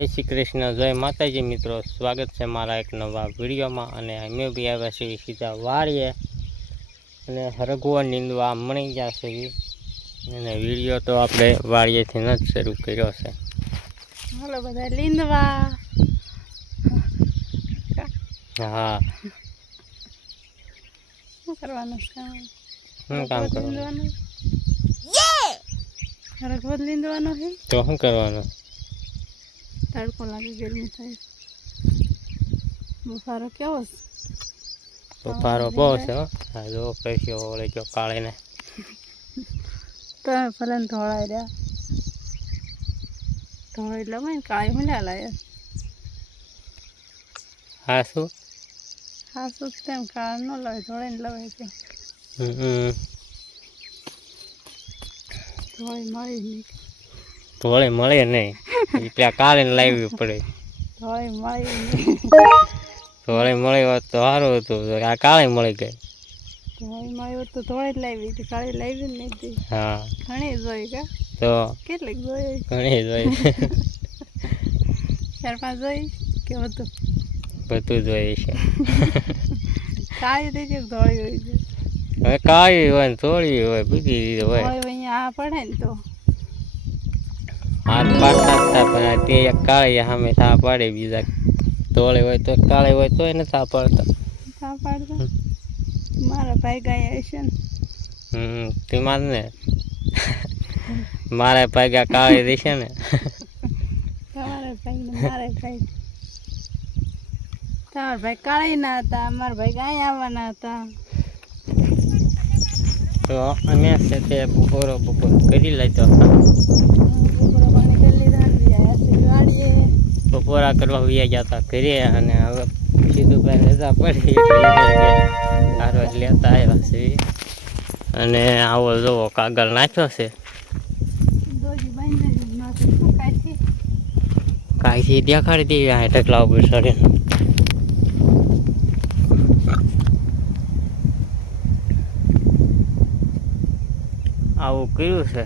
જય શ્રી કૃષ્ણ, જય માતાજી મિત્રો, સ્વાગત છે મારા એક નવા વિડીયોમાં। અને અમે બી આવ્યા છીએ સીધા વાડીએ અને હરગવો નીંદવા મળી ગયા છે અને વિડીયો તો આપણે વાડીએથી જ શરૂ કર્યો છે। હાલો બધા લીંદવા। હા, શું કરવાનું કામ? શું કામ કરવાનું? હરગવો લીંદવાનો છે તો શું કરવાનું? તડકો લાગે, ગરમી થાય, બફારો કેવો છે? બફારો બહુ છે હો। આ જો પૈસ્યો ઓળે જો કાળે ને તો ભલે ને ધોળાઈ રહ્યા, ધોળાઈ લવાય ને કાળી હું લ્યા લાયા? હા શું? હા શું તેમ કાળ ન લવાય, ધોળાઈ ને લવાય છે। ધોળી મળી નહીં, ધોળે મળે નહીં એટલે કાળે લાવવી પડે। ધોળી મળી નહીં, ધોળે મળી હોત તો સારું હતું, આ કાળે મળી ગઈ। ધોળી મળી હોત તો ધોળી જ લાવી હતી, કાળી લાવી જ નહીં હતી। હા ઘણી જોઈ કા? તો કેટલીક જોઈ? ઘણી જોઈ, 4-5 જોઈ કે બધું? બધું જોઈએ છે। કાળી થઈ જાય, ધોળી હોય છે? હવે કાળી હોય ને થોડી હોય, બીજી રીતે હોય। ધોળી અહીંયા આ પડે ને તો હાથ પાડતા હતા, પણ તે એક કાળી સામે થા પાડે, બીજા ધોળી હોય તો કાળી હોય તો એને થા પાડતા। થા પાડતા મારા ભાઈ ગયા હશે ને? તેમાં ને મારા ભાગ્યા કાળી રહેશે ને। તમારા ભાઈ ને મારા ભાઈ, તમારા ભાઈ કાળી ના હતા, અમારા ભાઈ અહીંયા આવવાના હતા। તો અમે છે તે બપોર કરી લેતો, બપોરા પાણી કરી લીધા ને ગયા છે વાડીએ। બપોરા કરવા વ્યા ગયા હતા ઘરે, અને હવે સીધું ભાઈ રજા પડી એટલે સારો લેતા આવ્યા છે। અને આવો જોવો કાગળ નાખ્યો છે, દોરી બાંધી નાખી શું કાઢી કાંઈથી દેખાડી દેવી આ ઢગલા ઉપર ચડીને। આવું કર્યું છે।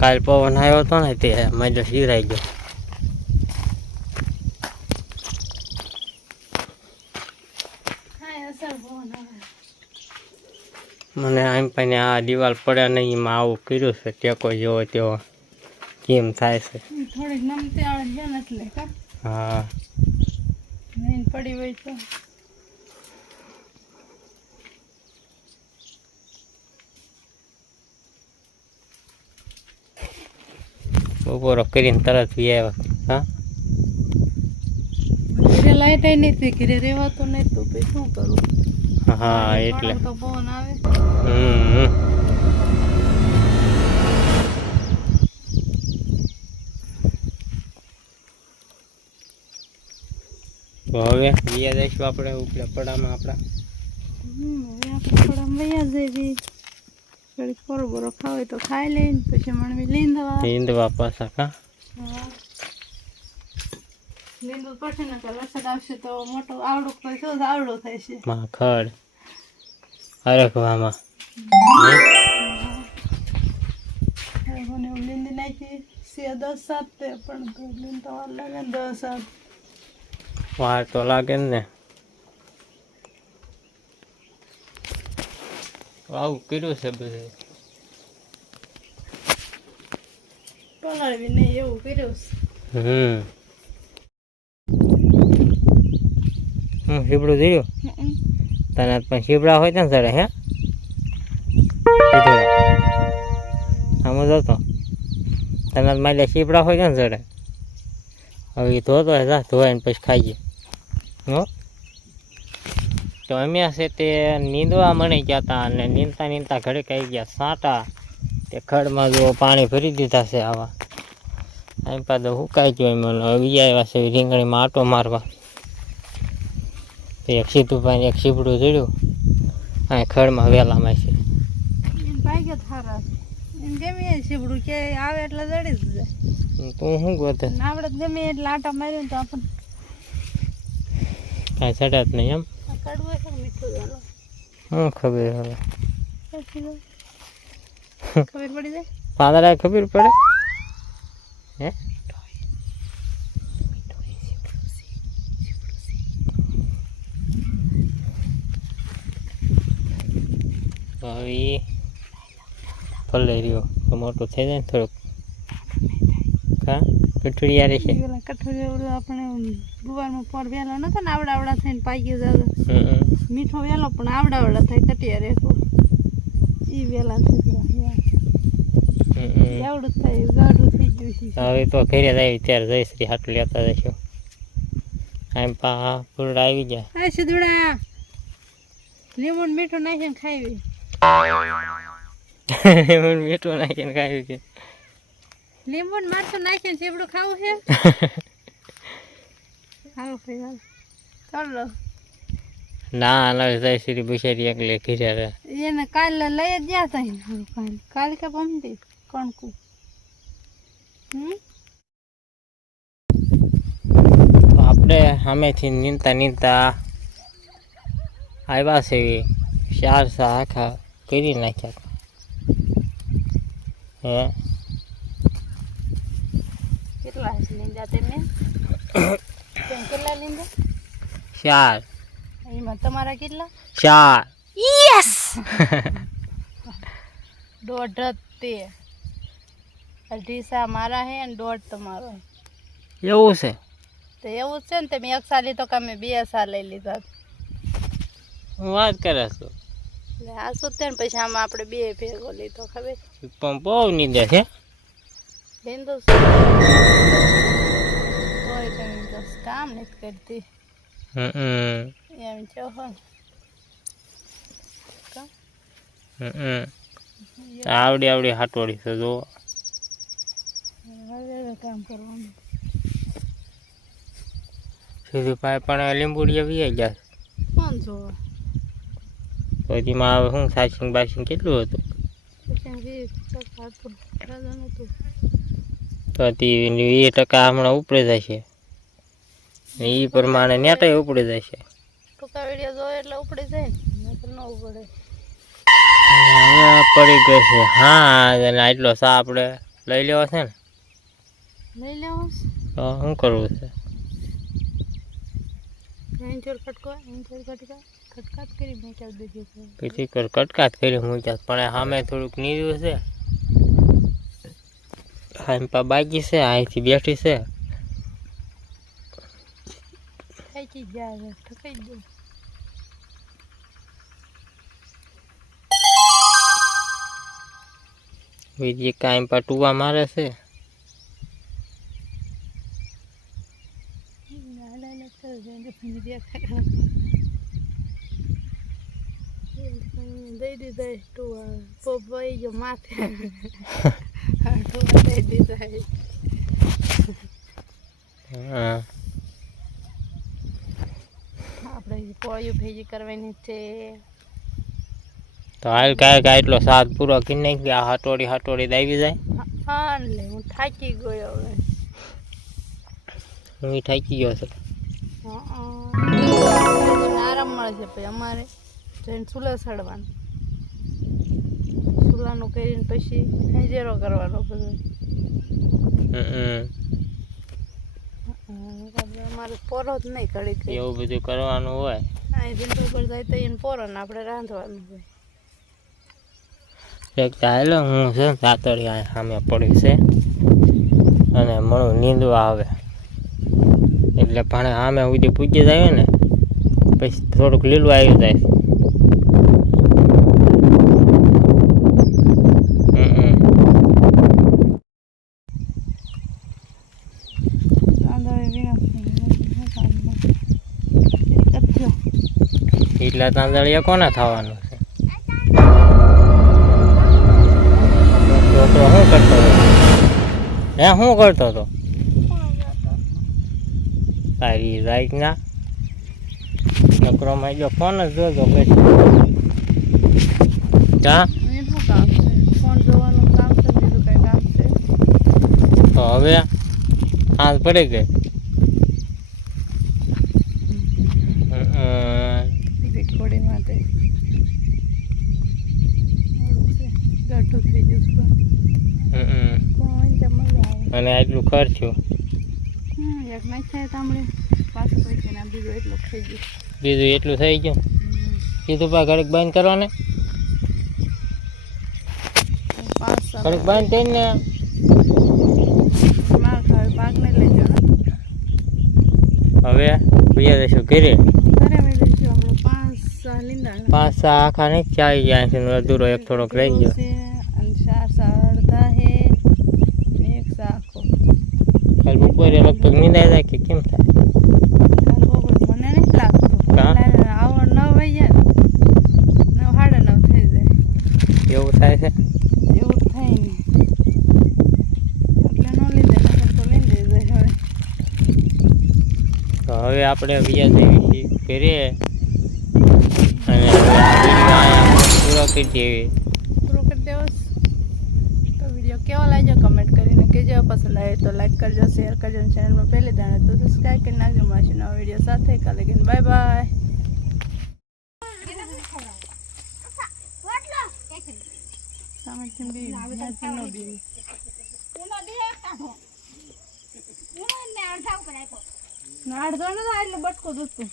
કાલ પવન આવ્યો હતો ને તે મજો શીરાઈ ગયો। હા અસર બહુ આવે। મને આમ પણ આ દિવાલ પડે નહીં, એમાં આવું કર્યું છે, ટેકો જેવો તેવો કેમ થાય છે। થોડીક નમતી આવે છે ને એટલે કા? હા, નહીં પડી હોય તો બપોરો કરીને તરત વી આવ્યા। હા, ઘરે લાઈટ નહીં હતી, ઘરે રહેવાતું નહીં તો પછી શું કરું? હા એટલે તો પવન આવે। તો હવે વિયા જઈશું આપણે ઉપલા પડામાં આપણા। હવે આપણે થોડા વૈયા જઈએ, થોડીક બરોબર ખાવે તો ખાઈ લઈને પછી મણવી લીંદવા નીંદવા પાછા। કા લીંદવું પડશે ને તો વરસાદ આવશે તો મોટો આવડું તો શું આવડું થાય છે માં ખડ હરખવામાં મને લીંદી નાખી છે 10-7 તે પણ લીંદતા વાર લાગે ને 10-7 વાર તો લાગે ને। આવું કર્યું છે બધું, પલાળવી નહીં એવું કર્યું છે। શીપડું ધીર્યું તને પણ શીપડા હોય ને સડે હે આમ જતો તને મારે શીપડા હોય ને સડે। હવે એ ધોતો જા ધોવાઈને પછી ખાઈએ હો। તો અમે છે તે નીંદવા મળી ગયા હતા, અને નીંદતા નીંદતા ઘરે કહી ગયા સાંટા, તે ખડમાં જો પાણી ભરી દીધા છે આવા, એમ પાછો સુકાઈ ગયો એમ। હવે આવ્યા છે રીંગણીમાં આટો મારવા, એક સીધું પાણી એક શીપડું જોડ્યું આ ખડમાં વેલામાં છે। એમ ભાગ્ય થારા એમ ગમે એ શીબડું કે આવે એટલે જડી જ જાય। તું શું ગોતે આવડે ગમે એટલે આટા માર્યું તો આપણને કાંઈ ચડે જ નહીં એમ? કડવું છે મીઠું ચાલો શું ખબર હવે ખબર પડી જાય પાંદડા ખબર પડે હે? હવે એ ભલે રહ્યો તો મોટું થઈ જાય ને થોડુંક કા કઠોળિયા રહેશે પેલા કઠોળિયા ઓલું આપણે ગુવારમાં પર વેલો નતો ને આવડા થઈને પાકી જતો મીઠો વેલો પણ આવડા થાય કટિયા રેખો ઈ વેલા છે આવડું થાય ગાઢું થઈ ગયું છે હવે તો ઘરે આવી ત્યારે જયશ્રી હાટું લેતા જઈશું આમ પા ફૂલડા આવી જાય હા સિધુડા લીંબુ મીઠું નાખીને ખાવી મીઠું નાખીને ખાવી કે લીંબુ ને મરચું નાખીને ચીબડું ખાવું છે હાલો ભાઈ હાલો ચાલો ના ના જયશ્રી બિચારી એકલી ઘરે રહે એને કાલે લઈ જ ગયા તા કાલે કે પમતી કણકું આપણે સામેથી નીંદતા આવ્યા છે 4 સા આખા કરી નાખ્યા હે કેટલા લીંડા તમે કેટલા લીંડા 4 એમાં તમારા કેટલા 4 યસ દોઢ તે અઢીસા મારા હે અને દોઢ તમારો એવું છે તો એવું જ છે ને તમે 1 સાલ લીધો કે અમે 2 સાલ લઈ લીધા હું વાત કરે છું એટલે આ શું ને પછી આમાં આપણે 2 ભેગો લીધો ખબર પણ બહુ નીંદે છે લીંદો હોય તમે તો કામ નથી કરતી એમ છો આવડી હાટોડી છે જો કામ કરવાનું સીધું પાય પણ લીંબુડિયા વી ગયા કોણ છો પછી માં હવે શું સાચિંગ બાસિંગ કેટલું હતું તો 2% હમણાં ઉપડે જશે એ પ્રમાણે નેટાઈ ઉપડે જશે ટૂંકા વિડીયો જોવે એટલે ઉપડી જાય ને ન ઉપડે પડી ગયો છે હા અને આટલો સા આપણે લઈ લેવો છે ને લઈ લેવો તો શું કરવું છે ખટકાટ કરી મૂક્યા દીધી પછી કટકાટ કરી મૂક્યા પણ સામે થોડુંક નીરું છે હાઈપા બાકી છે અહીંથી બેઠી છે થાકી જાય થકાઈ ગયો બીજી કાંઈ પા ટુવા મારે છે દઈ દીધા ટુવા પપ્પાઈ ગયો માથે ટુવા દઈ દીધા હા આપણે પોળિયું ભેજી કરવાની છે તો હાલ કાંઈક આટલો સાથ પૂરો કરી નાખી આ હાટોડી આવી જાય હા એટલે હું થાકી ગયો હવે હું થાકી ગયો છું આરામ મળે છે પછી અમારે જઈને ચૂલા સડવાનું ચૂલાનું કરીને પછી હંજેરો કરવાનો બધો અમારે પોરો જ નહીં કડી એવું બધું કરવાનું હોય અહીં ધંધો પર જાય તો એને પોરો ને આપણે રાંધવાનું હોય એક ચાલો હું છે તાતડી આ સામે પડી છે અને મળું નીંદવા આવે એટલે પણ સામે સુધી પૂજી જાય ને પછી થોડુંક લીલું આવી જાય એટલા તાંદળિયા કોના થવાનું છે છોકરો શું કરતો હતો હે શું કરતો હતો તારી રાઈટ ના નકરોમાં જો ફોન જ જોતો પછી હા એનું કામ છે ફોન જોવાનું કામ છે બીજું કઈ કામ છે તો હવે હાથ પડી ગઈ રેકોર્ડિંગ માટે ગાઢું થઈ ગયું મજા આવે અને આટલું ખર્ચ્યું એક નાખ્યા તાંબડે પાછું પૈસા ના બીજું એટલું થઈ ગયું બીજું એટલું થઈ ગયું કીધું પા ઘડીક બંધ કરો ને 5 સાલ કડક બાંધ ને માર ખાવે પાક ને લઈ જાવ હવે બીજા દેશો ઘરે ઘરે મેં દેખ્યું આપણે 5 સાલ લીંડા 5 સા આખા ને ચાઈ ગયા છે અધૂરો એક થોડોક રહી ગયો અને 4 સા અડધા હે ને 1 સા આખો કાલ બપોરે લગભગ નીંદાઈ જાય કે કેમ થાય કાલ બપોર મને નથી લાગતું કા? આવો 9 વાગ્યા ને 9 સાડા 9 થઈ જાય એવું થાય છે એવું થાય ને એટલે ન લીધે નકર તો લઈ જાય હવે તો હવે આપણે બીજા જેવી ઘરે અને હવે આ વિડીયો અહીંયા પૂરો કરી દેવી પૂરો કરી દેવો તો વિડીયો કેવો લાગ્યો કમેન્ટ કરીને કહેજો પસંદ આવે તો લાઈક કરજો શેર કરજો અને ચેનલમાં પહેલી દાણે તો સબસ્ક્રાઈબ કરી નાખજો માસી નવા વિડીયો સાથે કાલે ગઈને બાય બાય સામેથી બી ત્યાંથી નો બી અડધો ને એટલે બટકો દૂધતું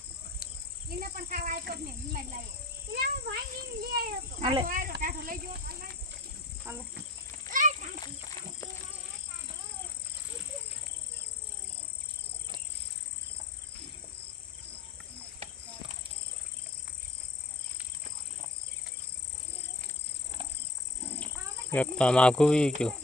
હાલે હાલે એક તો આમ આઘું ગયું